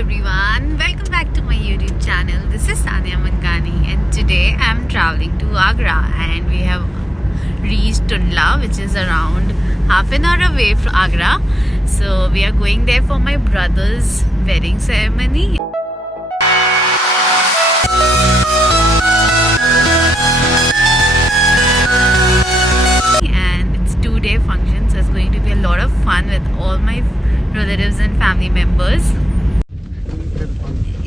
everyone, welcome back to my YouTube channel. This is Sania Mangani and today I'm traveling to Agra and we have reached Tundla, which is around half an hour away from Agra. So we are going there for my brother's wedding ceremony. And it's 2-day function, so it's going to be a lot of fun with all my relatives and family members.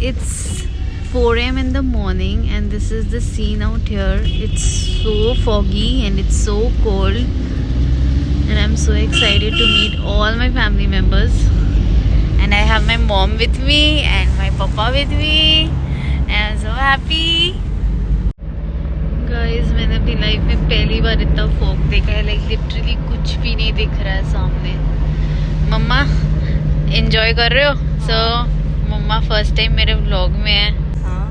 It's 4 a.m. in the morning and this is the scene out here. It's so foggy and it's so cold and I'm so excited to meet all my family members. And I have my mom with me and my papa with me and I'm so happy. Guys, मैंने अपनी life में पहली बार इतना fog देखा है. Like literally कुछ भी नहीं दिख रहा है सामने. मम्मा एंजॉय कर रहे हो? सो मम्मा फर्स्ट टाइम मेरे व्लॉग में है. हाँ,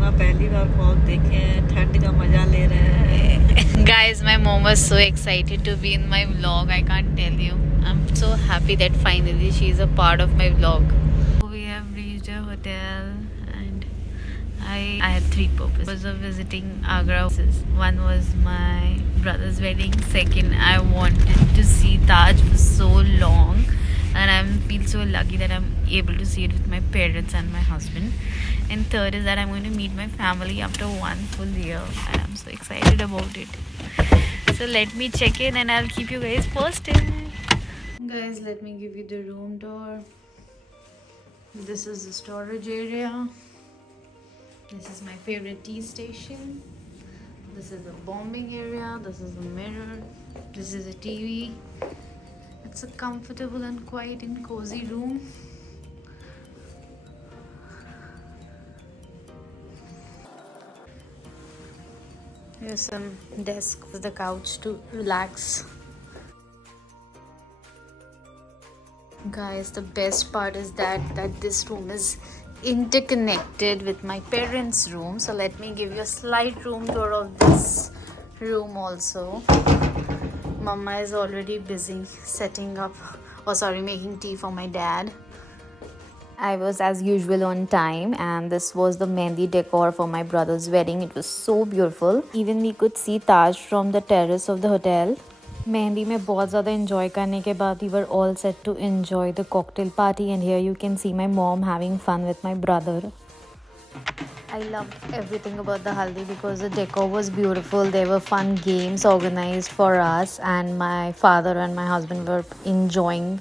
मैं पहली बार फॉग देखे हैं, ठंड का मजा ले रहे हैं. Guys, my mom was so excited to be in my vlog. I can't tell you. I'm so happy that finally she is a part of my vlog. We have reached a hotel and I had 3 purposes of visiting Agra. One was my brother's wedding. Second, I wanted to see Taj for so long. And I feel so lucky that I'm able to see it with my parents and my husband. And third is that I'm going to meet my family after 1 full year and I'm so excited about it. So let me check in and I'll keep you guys posted. Guys, let me give you the room tour. This is the storage area. This is my favorite tea station. This is the bombing area. This is the mirror. This is a TV. It's a comfortable and quiet and cozy room. Here's some desk with the couch to relax. Guys, the best part is that this room is interconnected with my parents' room. So let me give you a slight room tour of this room also. Mama is already busy setting up, making tea for my dad. I was as usual on time and this was the mehndi decor for my brother's wedding. It was so beautiful. Even we could see Taj from the terrace of the hotel. Mehndi में बहुत ज़्यादा enjoy करने के बाद we were all set to enjoy the cocktail party and here you can see my mom having fun with my brother. I loved everything about the haldi because the decor was beautiful. There were fun games organized for us and my father and my husband were enjoying.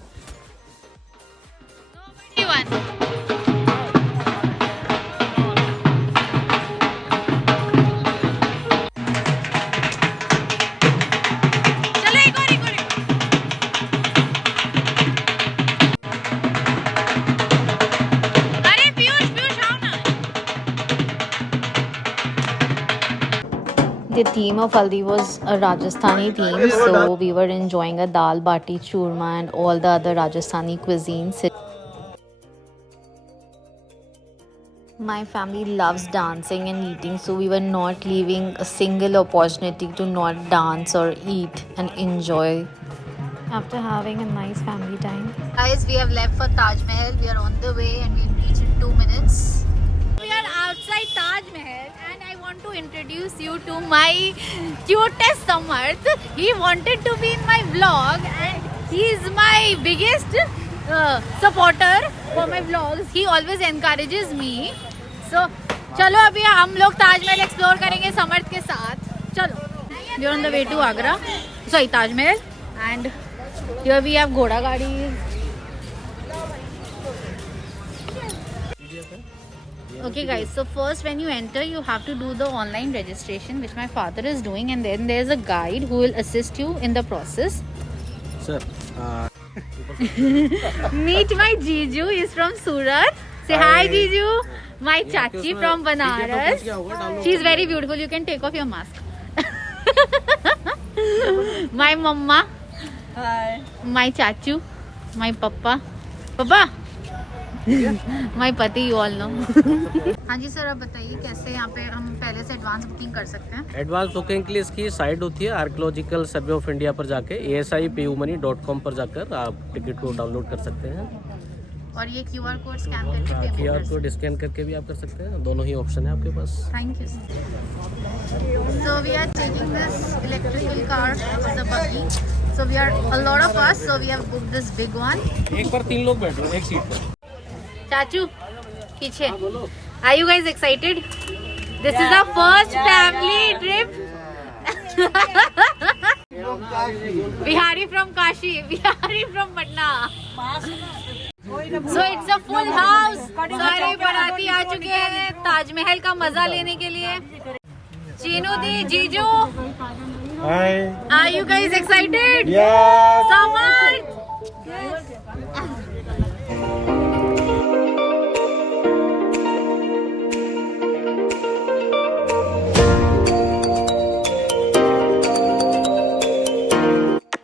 The theme of Haldi was a Rajasthani theme, so we were enjoying a dal bati churma and all the other Rajasthani cuisines. My family loves dancing and eating, so we were not leaving a single opportunity to not dance or eat and enjoy after having a nice family time. Guys, we have left for Taj Mahal. We are on the way and we'll reach in 2 minutes. We are outside Taj Mahal and I want to introduce you to my cutest Samarth. He wanted to be in my vlog and he is my biggest supporter for my vlogs. He always encourages me. So, चलो अभी हम लोग Taj Mahal explore करेंगे समर्थ के साथ. चलो. We are on the way to Agra. Sorry, Taj Mahal. And here we have Ghoda Gadi. Okay guys, so first when you enter you have to do the online registration which my father is doing and then there's a guide who will assist you in the process. Sir, Meet my Jiju, he's from Surat. Say hi Jiju. My Chachi from Banaras. She's very beautiful, you can take off your mask. My Mama. Hi. My Chachu. My Papa. Papa. माई पति you all know. हाँ जी sir, आप बताइए कैसे यहाँ पे हम पहले से एडवांस बुकिंग कर सकते हैं? एडवांस बुकिंग के लिए इसकी साइट होती है आर्कियोलॉजिकल सर्वे ऑफ इंडिया पर जाके ASIPUmoney.com पर जाकर आप टिकट को डाउनलोड कर सकते हैं. और ये QR कोड स्कैन करके पेमेंट QR कर कोड स्कैन करके भी आप कर सकते हैं, दोनों ही ऑप्शन है आपके पास। Thank you. So we are taking this electrical car, the buggy. So we are a lot of us, so we have booked this big one. एक पर 3 लोग बैठो एक सीट पर। चाचू पीछे। Are you guys excited? This is our first family trip. Bihari from Kashi, Bihari from Patna. So it's a full house. सारे बाराती आ चुके हैं ताजमहल का मजा लेने के लिए। चीनू दी, जीजू, Hi. are you guys excited? Yeah. Samar.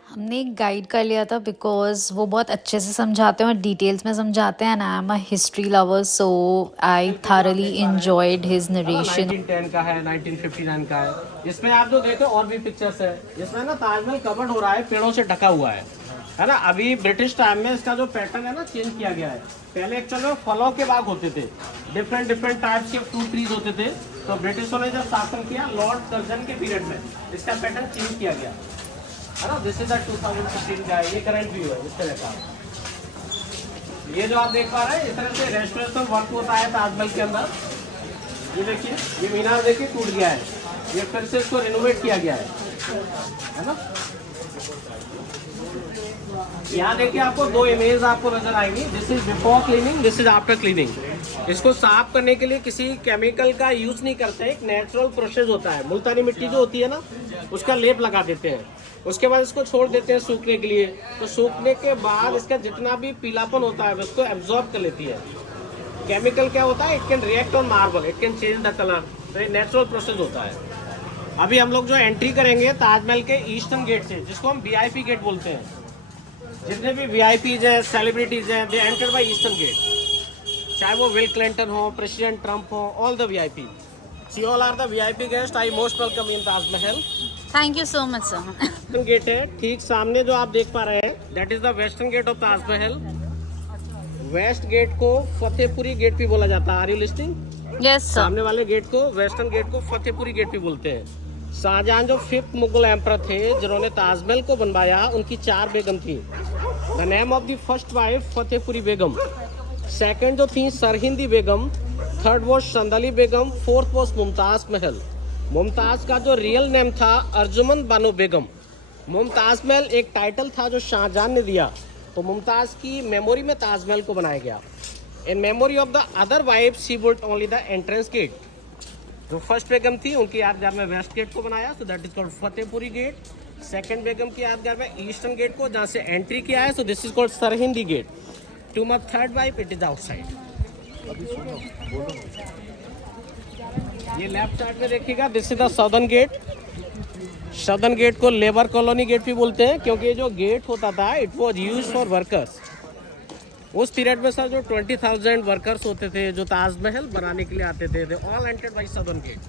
हमने एक गाइड कर लिया था बिकॉज वो बहुत अच्छे से समझाते हैं और डिटेल्स में समझाते हैं। I am a history lover, so I thoroughly enjoyed his narration. 1910 का है, 1959 का है। इसमें आप जो देखो और भी पिक्चर्स है। इसमें ना ताजमहल कवर्ड हो रहा है, पेड़ों से ढका हुआ है ना। अभी ब्रिटिश टाइम में इसका जो पैटर्न है ना चेंज किया गया है। पहले एक्चुअल में फलों के बाग होते थे, डिफरेंट टाइप्स के फ्रूट ट्रीज होते थे। तो ब्रिटिशों ने जब शासन किया लॉर्ड कर्जन के पीरियड में इसका पैटर्न चेंज किया गया है ना। दिस इज द 2015 का, ये करंट व्यू है इस तरह का। ये जो आप देख पा रहे हैं इस तरह से रेस्टोरेशन वर्क होता है ताजमहल के अंदर। ये देखिए, ये मीनार देखिए टूट गया है, ये फिर से इसको रिनोवेट किया गया है ना। यहाँ देखिए आपको 2 इमेज आपको नजर आएंगी। This is before cleaning, this is after cleaning. इसको साफ करने के लिए किसी केमिकल का यूज नहीं करते, एक नेचुरल प्रोसेस होता है। मुल्तानी मिट्टी जो होती है ना उसका लेप लगा देते हैं, उसके बाद इसको छोड़ देते हैं सूखने के लिए। तो सूखने के बाद इसका जितना भी पीलापन होता है उसको एब्जॉर्ब कर लेती है। केमिकल क्या होता है, it can react on marble, it can change the colour. तो ये नेचुरल प्रोसेस होता है। अभी हम लोग जो एंट्री करेंगे ताजमहल के ईस्टर्न गेट से, जिसको हम VIP गेट बोलते हैं। जितने भी VIPs हैं, सेलिब्रिटीज हैं, they enter by eastern gate. चाहे वो विल क्लिंटन हो, प्रेसिडेंट ट्रम्प हो, all the VIP। See all are the VIP guest. I most welcome in Taj Mahal. Thank you so much sir. Western gate है, ठीक सामने जो आप देख पा रहे हैं that is the western gate of Taj Mahal. West gate को फतेहपुरी गेट भी बोला जाता है। Are you listening? Yes sir. सामने वाले गेट को, वेस्टर्न गेट को फतेहपुरी गेट भी बोलते हैं। शाहजहां जो 5th मुगल एम्परर थे जिन्होंने ताजमहल को बनवाया, उनकी 4 बेगम थी। The name of the first wife Fatehpuri Begum, second जो थी Sarhindi Begum, third was Sandali Begum, fourth was Mumtaz Mahal. Mumtaz का जो रियल नेम था अर्जुमन बानो बेगम। मुमताज महल एक टाइटल था जो शाहजहां ने दिया, तो मुमताज की मेमोरी में ताजमहल को बनाया गया। In memory of the other wife she built only the entrance gate. जो फर्स्ट बेगम थी उनकी यादगार में वेस्ट गेट को बनाया, so that is called Fatehpuri gate. Second बेगम की यादगार में ईस्टर्न गेट को, जहाँ से एंट्री किया है, so this is called Sirhindi gate. To my third wife it is outside. ये लेफ्ट साइड में देखिएगा, this is the southern gate. Southern gate को लेबर कॉलोनी गेट भी बोलते हैं, क्योंकि जो गेट होता था it was used for workers. उस पीरियड में सर जो 20,000 वर्कर्स होते थे जो ताजमहल बनाने के लिए आते थे, they all entered by southern gate.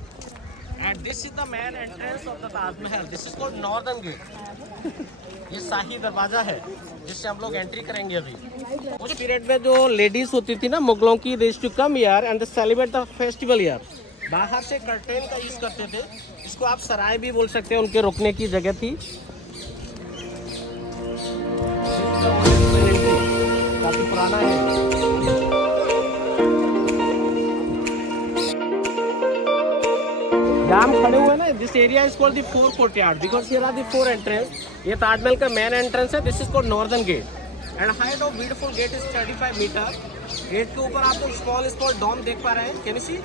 And this is the main entrance of the Taj Mahal. This is called northern gate. ये शाही दरवाजा है जिससे हम लोग एंट्री करेंगे अभी। उस पीरियड में जो लेडीज होती थी ना मुगलों की, they used to come here and they celebrate the festival here. बाहर से कर्टेन का यूज करते थे, इसको आप सराय भी बोल सकते हैं, उनके रुकने की जगह थी। काफी पुराना है। जहाँ हम खड़े हुए ना, this area is called the 4 courtyard because here are the 4 entrance. ये ताजमहल का मेन एंट्रेंस है, this is called northern gate. And height of beautiful gate is 35 metre. Gate के ऊपर आप स्मॉल डॉम देख पा रहे हैं। कैन यू सी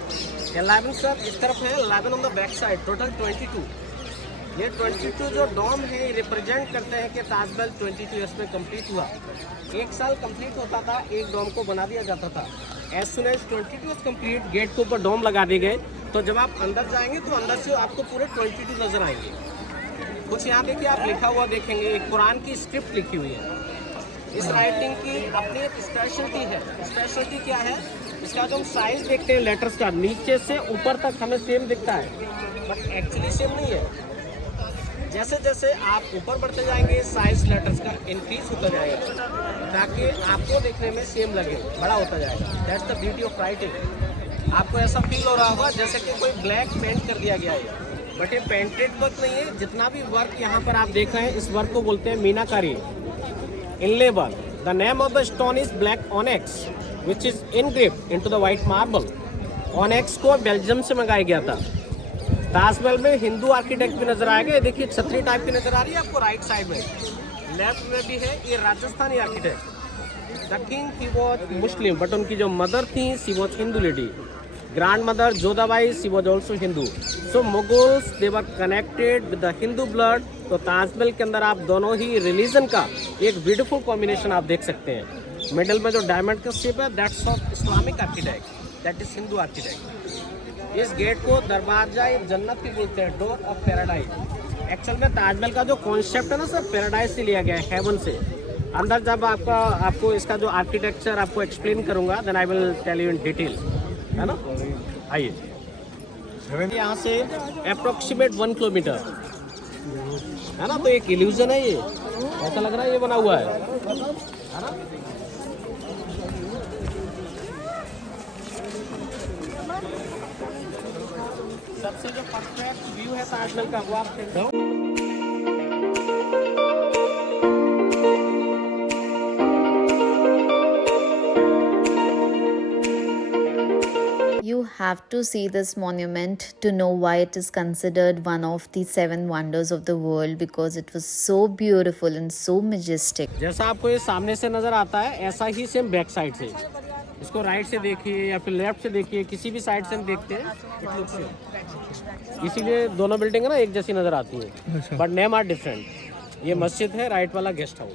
11 सर इस तरफ है, 11 on the back side, total 22। ये 22 जो डॉम है ये रिप्रेजेंट करते हैं कि ताजमहल 22 ईयर्स में कंप्लीट हुआ। 1 साल कंप्लीट होता था, एक डॉम को बना दिया जाता था। As soon as 22 years complete, gate के ऊपर डॉम लगा दिए गए। तो जब आप अंदर जाएंगे तो अंदर से आपको पूरे 22 नजर आएंगे। कुछ यहाँ देखिए आप लिखा हुआ देखेंगे, एक कुरान की स्क्रिप्ट लिखी हुई है। इस राइटिंग की अपनी एक स्पेशलिटी है। स्पेशलिटी क्या है, इसका जो हम साइज देखते हैं लेटर्स का, नीचे से ऊपर तक हमें सेम दिखता है, बट एक्चुअली सेम नहीं है। जैसे जैसे आप ऊपर बढ़ते जाएंगे साइज लेटर्स का इंक्रीज होता जाएगा ताकि आपको देखने में सेम लगे, बड़ा होता जाएगा। That's the beauty of writing. आपको ऐसा फील हो रहा होगा जैसे कि कोई ब्लैक पेंट कर दिया गया है, बट ये पेंटेड वर्क नहीं है। जितना भी वर्क यहाँ पर आप देख रहे हैं, इस वर्क को बोलते हैं meenakari, inlay work. The name of the stone is black onyx which is engraved into the white marble. Onyx को बेल्जियम से मंगाया गया था। ताजमहल में हिंदू आर्किटेक्ट भी नजर आएगा। ये देखिए छतरी टाइप की नजर आ रही है आपको राइट साइड में, लेफ्ट में भी है, ये Rajasthani architect. The king he was Muslim but उनकी जो मदर थी she was Hindu lady. Grandmother Jodhabai she was also Hindu. So Mughals they were connected with the Hindu blood. तो ताजमहल के अंदर आप दोनों ही रिलीजन का एक ब्यूटीफुल कॉम्बिनेशन आप देख सकते हैं। मिडल में जो डायमंड का शेप है that's of Islamic architect, that is Hindu architect. इस गेट को दरवाजा जन्नत भी बोलते हैं, डोर ऑफ पैराडाइज। एक्चुअल में ताजमहल का जो कॉन्सेप्ट है ना सर, पैराडाइज से लिया गया है, हेवन से। अंदर जब आपको इसका जो आर्किटेक्चर आपको एक्सप्लेन करूंगा then I will tell you in detail, है ना। आइए, यहाँ से अप्रोक्सीमेट 1 किलोमीटर है ना, तो एक इल्यूजन है ये, ऐसा लग रहा है ये बना हुआ है ना। सबसे जो परफेक्ट व्यू है ताजमहल का वो आप देख रहे हो। You have to see this monument to know why it is considered one of the 7 wonders of the world, because it was so beautiful and so majestic. जैसा आपको ये सामने से नजर आता है ऐसा ही सेम बैक साइड से। इसको राइट से देखिए या फिर लेफ्ट से देखिए, किसी भी साइड से हम देखते हैं, इसीलिए दोनों बिल्डिंग है ना एक जैसी नजर आती है, बट नेम आर डिफरेंट। ये मस्जिद है, राइट वाला गेस्ट हाउस,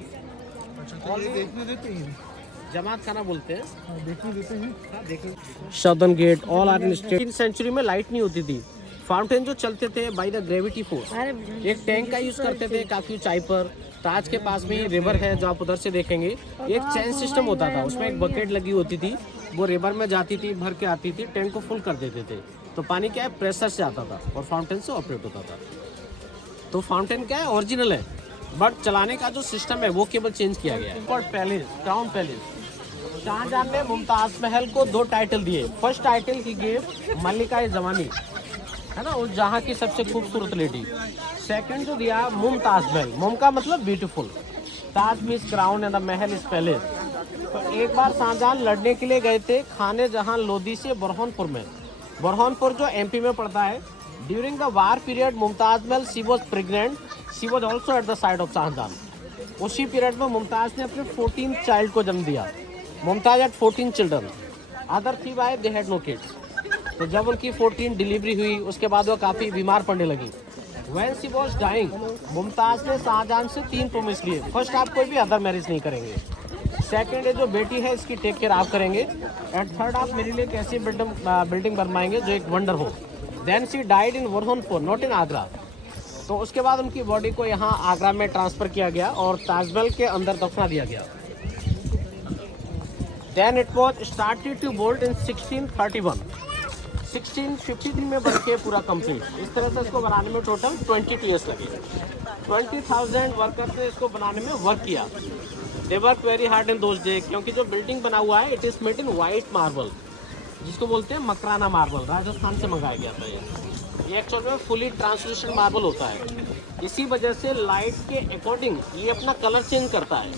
जमात खाना बोलते हैं। देखिए southern gate all are in state. 3 century में लाइट नहीं होती थी, फाउंटेन जो चलते थे बाय द ग्रेविटी फोर्स। एक टैंक का यूज करते थे काफी ऊंचाई पर। ताज के पास में रिवर है जो आप उधर से देखेंगे, एक चेन सिस्टम होता था, उसमें एक बकेट लगी होती थी, वो रिवर में जाती थी, भर के आती थी, टैंक को फुल कर देते थे। तो पानी क्या है, प्रेशर से आता था और फाउंटेन से ऑपरेट होता था। तो फाउंटेन क्या है, ओरिजिनल है, बट चलाने का जो सिस्टम है वो केवल चेंज किया गया है। Palace, town palace. शाहजहां ने मुमताज महल को 2 टाइटल दिए। फर्स्ट टाइटल ही गेव मल्लिका जमानी, है ना, उस जहाँ की सबसे खूबसूरत लेडी। सेकंड जो दिया मुमताज महल, मुम का मतलब beautiful, Taj means crown and the Mahal is palace. तो एक बार शाहजहां लड़ने के लिए गए थे खाने जहां लोधी से बुरहानपुर में। बुरहानपुर जो एमपी में पड़ता है। During the war period Mumtaz Mahal she was pregnant, she was also at the side of Shah Jahan. उसी पीरियड में मुमताज ने अपने 14th चाइल्ड को जन्म दिया। Mumtaz had 14 children, other 3 wives they had no kids। तो जब उनकी 14 डिलीवरी हुई उसके बाद वो काफ़ी बीमार पड़ने लगी। When she was dying, Mumtaz ने शाहजहां से 3 प्रोमिस लिए। फर्स्ट, आप कोई भी अदर मैरिज नहीं करेंगे। सेकंड, जो बेटी है इसकी टेक केयर आप करेंगे। एंड थर्ड, आप मेरे लिए एक ऐसी बिल्डिंग बनवाएंगे जो एक वंडर हो। Then she died in Burhanpur, not in Agra. तो उसके बाद उनकी बॉडी को यहाँ आगरा में ट्रांसफ़र किया गया और ताजमहल के अंदर दफना दिया गया। Then it was started to build in 1631। 1653 में बन के पूरा कंप्लीट। इस तरह से इसको बनाने में टोटल 22 ईयर्स लगे। 20,000 वर्कर्स ने इसको बनाने में वर्क किया। They work very hard in those day, क्योंकि जो बिल्डिंग बना हुआ है it is made in white marble, जिसको बोलते हैं मकराना मार्बल, राजस्थान से मंगाया गया था। ये एक्चुअल में फुली ट्रांसलूसेंट मार्बल होता है। इसी वजह से लाइट के अकॉर्डिंग ये अपना कलर चेंज करता है।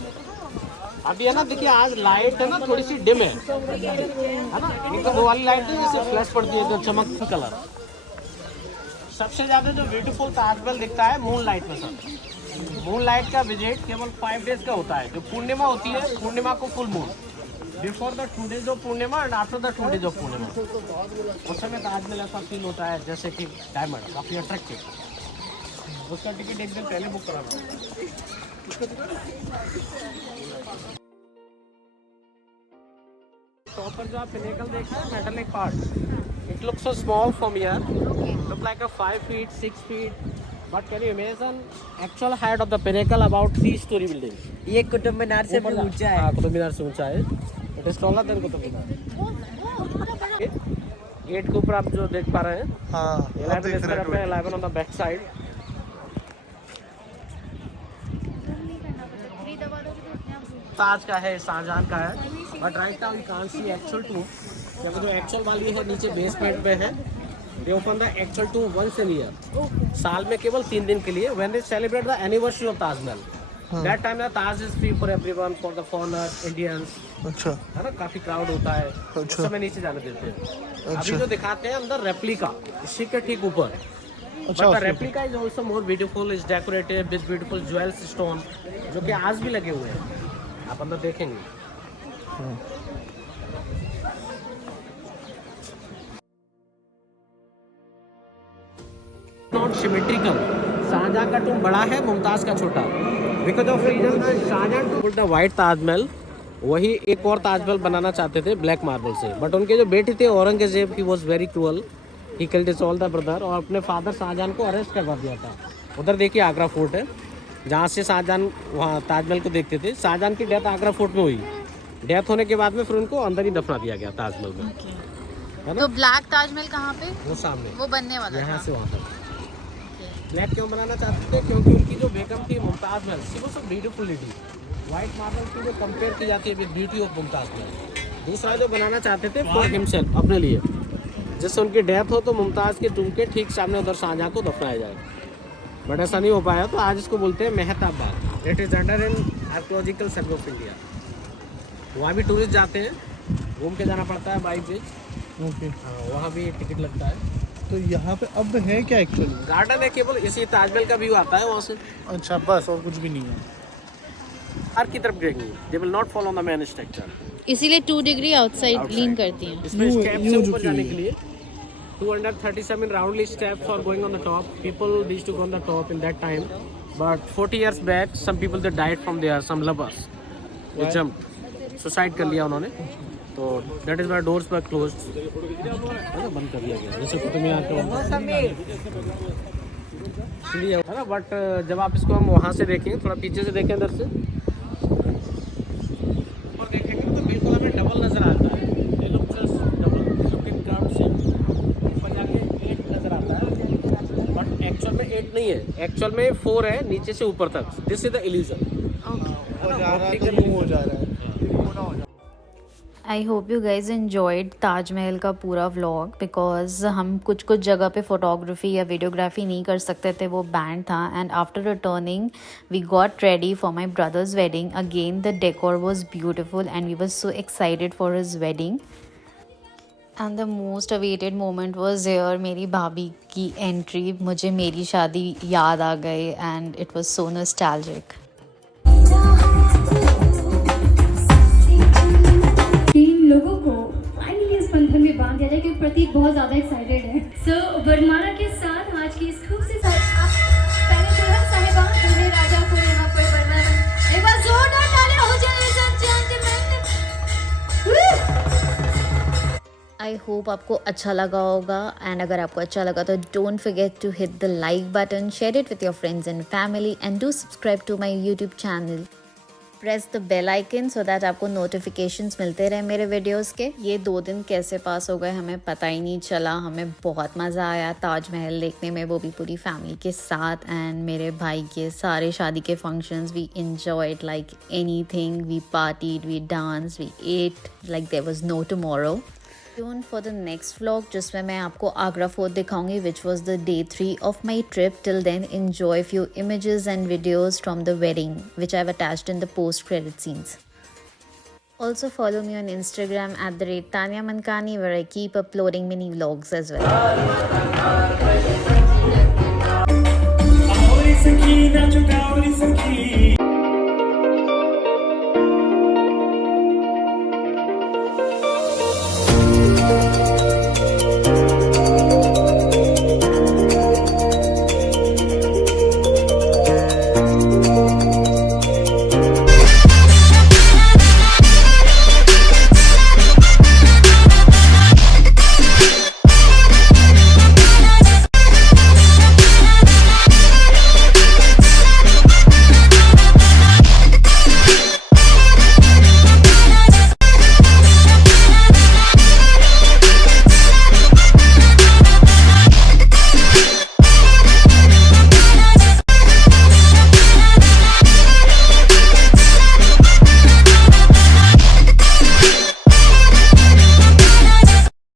अभी है ना, देखिए आज लाइट है ना थोड़ी सी डिम है ना, एकदम वो वाली लाइट है जैसे फ्लैश पड़ती है, एकदम चमकती कलर। सबसे ज्यादा जो ब्यूटीफुल ताजमहल दिखता है मून लाइट में। सर मून लाइट का विजिट केवल 5 डेज का होता है। जो पूर्णिमा होती है, पूर्णिमा को full moon, before the 2 days of purnima and after the 2 days of purnima, उस समय ताजमहल ऐसा फील होता है जैसे कि डायमंड, काफी अट्रैक्टिव। उसका टिकट एक दिन पहले बुक करा था। टॉप पर जो आप पिनेकल देख रहे हैं, metallic part, it looks so small from here, look like a 5 feet 6 feet, but can you imagine actual height of the pinnacle about 3 story building. ये कुतुब मीनार से भी ऊंचा है। हाँ, कुतुब मीनार से ऊंचा है। It is taller than Qutub Minar. Gate के ऊपर आप जो देख पा रहे हैं, हाँ, 11 on the back side. Mumtaz का है, शाहजहां का है, but right now you can't see actual टू, क्योंकि जो एक्चुअल वाली है नीचे बेसमेंट पे है। दे ओपन द एक्चुअल टू वंस इन ईयर, साल में केवल 3 दिन के लिए, when they celebrate the anniversary of Taj Mahal. That time the Taj is free for everyone, for the foreigners, Indians, अच्छा है ना, काफी क्राउड होता है, उस समय नीचे जाने देते हैं। अभी जो दिखाते हैं अंदर रेप्लिका, इसी के ठीक ऊपर, अच्छा but the replica is also more beautiful, is decorated with beautiful jewels stone, जो कि आज भी लगे हुए हैं, आप अंदर देखेंगे। नॉट सिमेट्रिकल, शाहजहां का टूम बड़ा है, मुमताज का छोटा, because of reason Shahjahan to the white Taj Mahal, वही एक और ताजमहल बनाना चाहते थे ब्लैक मार्बल से, बट उनके जो बेटे थे Aurangzeb, he was very cruel, he killed his all the brother, और अपने फादर शाहजहां को अरेस्ट करवा दिया था। उधर देखिए आगरा फोर्ट है, जहाँ से शाहजहां वहाँ ताजमहल को देखते थे। शाहजहां की डेथ आगरा फोर्ट में हुई, डेथ होने के बाद में फिर उनको अंदर ही दफना दिया गया ताजमहल में, है ना। तो ब्लैक ताजमहल कहाँ पे? वो सामने, वो बनने वाला यहाँ था। से वहाँ तक ब्लैक क्यों बनाना चाहते थे, क्योंकि उनकी जो बेगम थी Mumtaz Mahal, she was a beautiful lady, white marble की जो कंपेयर की जाती है with beauty of Mumtaz Mahal. दूसरा जो बनाना चाहते थे फॉर हिमसेल्फ, अपने लिए, जिससे उनकी डेथ हो तो मुमताज के टूम के ठीक सामने उधर शाहजहां को दफनाया जाए, बट ऐसा नहीं हो पाया, तो आज इसको बोलते हैं Mehtab Bagh. It is under in archaeological survey of India. वहाँ भी टूरिस्ट जाते हैं, घूम के जाना पड़ता है बाई ब्रिज, ओके। वहाँ भी टिकट लगता है। तो यहाँ पे अब है क्या एक्चुअली? गार्डन है, केवल इसी ताजमहल का व्यू आता है वहाँ से, अच्छा बस, और कुछ भी नहीं है। बाहर की तरफ गिरेंगे, they will not follow the main structure. इसीलिए 2 डिग्री आउटसाइड लीन करती हैं। इसमें यूं- स्टेप्स यूं है ऊपर झुकी जाने हुई के लिए, 237 राउंडली स्टेप्स और going on the top. People needs to go on the top in that time, but 40 years back some people they died from there, some lovers they jumped, suicide कर लिया उन्होंने, तो that is why doors were closed, है ना, बंद कर दिया गया। जैसे कुतुब मीनार के इसलिए, है ना, बट जब आप इसको हम वहाँ से देखेंगे, थोड़ा पीछे से देखें इधर से, और देखेंगे तो बिल्कुल हमें डबल नजर आता है। ये लोग जस्ट डबल लुकिंग ग्राउंड से ऊपर जाके 8 नजर आता है, बट एक्चुअल में 8 नहीं है, एक्चुअल में 4 है नीचे से ऊपर तक। दिस इज द इल्यूजन, हो जा रहा है। I hope you guys enjoyed Taj Mahal का पूरा व्लॉग, बिकॉज हम कुछ जगह पे फोटोग्राफी या वीडियोग्राफी नहीं कर सकते थे, वो बैंड था। And after returning we got ready for my brother's wedding. Again the decor was beautiful and we was so excited for his wedding. And the most awaited moment was here, मेरी भाभी की entry, मुझे मेरी शादी याद आ गई and it was so nostalgic. 3 लोगों को फाइनली इस बंधन में बांध दिया जाए, क्योंकि प्रतीक बहुत ज़्यादा एक्साइटेड है। सो वरमाला के साथ आज की इस खूबसूरत पहले दुल्हन साहिबा दूल्हे राजा को यहाँ पर वरमाला, एक बार जोरदार तालियां हो जाए ladies and gentlemen। I hope आपको अच्छा लगा होगा, एंड अगर आपको अच्छा लगा तो don't forget to hit the like button, share it with your friends and family, and do subscribe to my YouTube channel. Press the bell icon so that आपको नोटिफिकेशंस मिलते रहे मेरे वीडियोस के। ये 2 दिन कैसे पास हो गए हमें पता ही नहीं चला। हमें बहुत मज़ा आया ताजमहल देखने में, वो भी पूरी फैमिली के साथ, एंड मेरे भाई के सारे शादी के functions we enjoyed like anything. We partied, we dance, we ate like there was no tomorrow. Tune for the next vlog, जिसमें मैं आपको आगरा फोर्ट दिखाऊंगी, which was the day 3 of my trip. Till then enjoy few images and videos from the wedding which I've attached in the post credit scenes. Also follow me on Instagram at @Tanya Mankani, where I keep uploading mini vlogs as well. Saki na chukauri saki